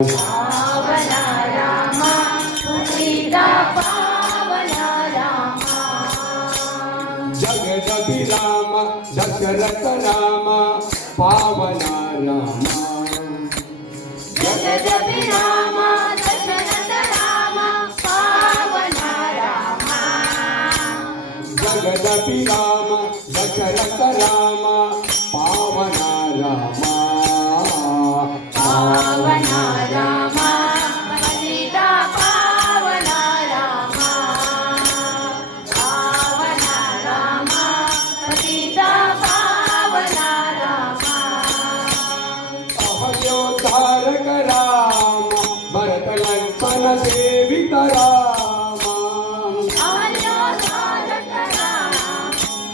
पावना राम सीता पावना राम जगदभिराम दशरथ राम पावना राम जगदभिराम दशरथ राम पावना राम जगदभिराम दशरथ राम पावना राम पावना राम सीता पावना राम पावना राम सीता पावना राम अहयोद्धारक राम भरत लक्ष्मण सेवित राम अहल्योद्धारक राम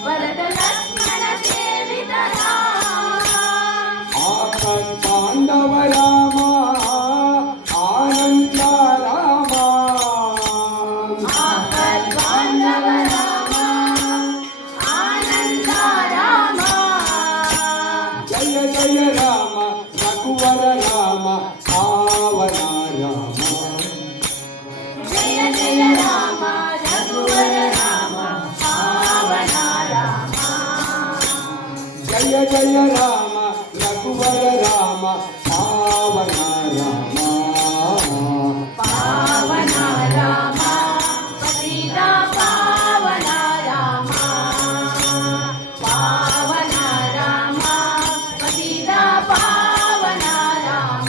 वरद लक्ष्मण सेवित राम आपद पांडव राम आनंद राम आपद बांधव राम आनंद राम जय जय राम रघुवर राम पावना राम जय जय राम रघुवर राम पावना राम जय जय राम रघुवर राम पावना राम पावना राम सीता पावना राम पावना राम सीता पावना राम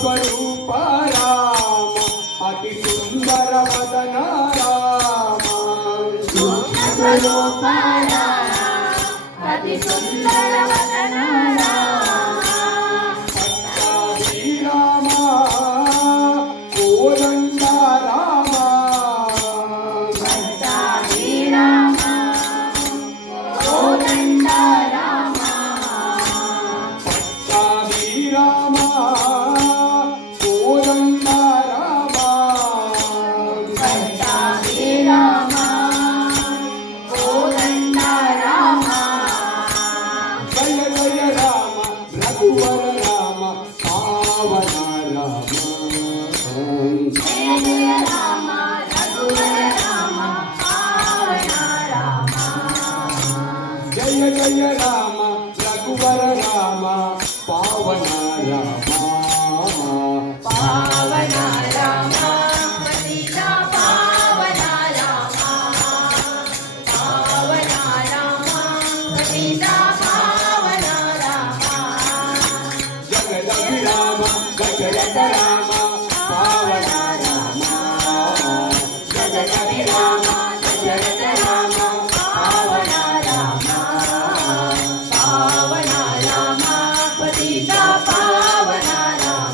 स्वरूप राम अति सुंदर वदन राम स्वरूप राम अति सुंदर वदन राम श्री राम कोदंड राम भक्ताभि राम कोदंड राम श्री राम कोदंड राम भक्ताभि राम कोदंड राम जय जय राम रघुवर राम पावना राम जय जय राम रघुवर राम पावना राम जय जय राम रघुवर राम पावना राम पावना राम सीता पावना राम पावना राम सीता पावना राम जगदभिराम दशरथ राम पावना राम जगदभिराम दशरथ राम पावना राम पावना राम सीता पावना राम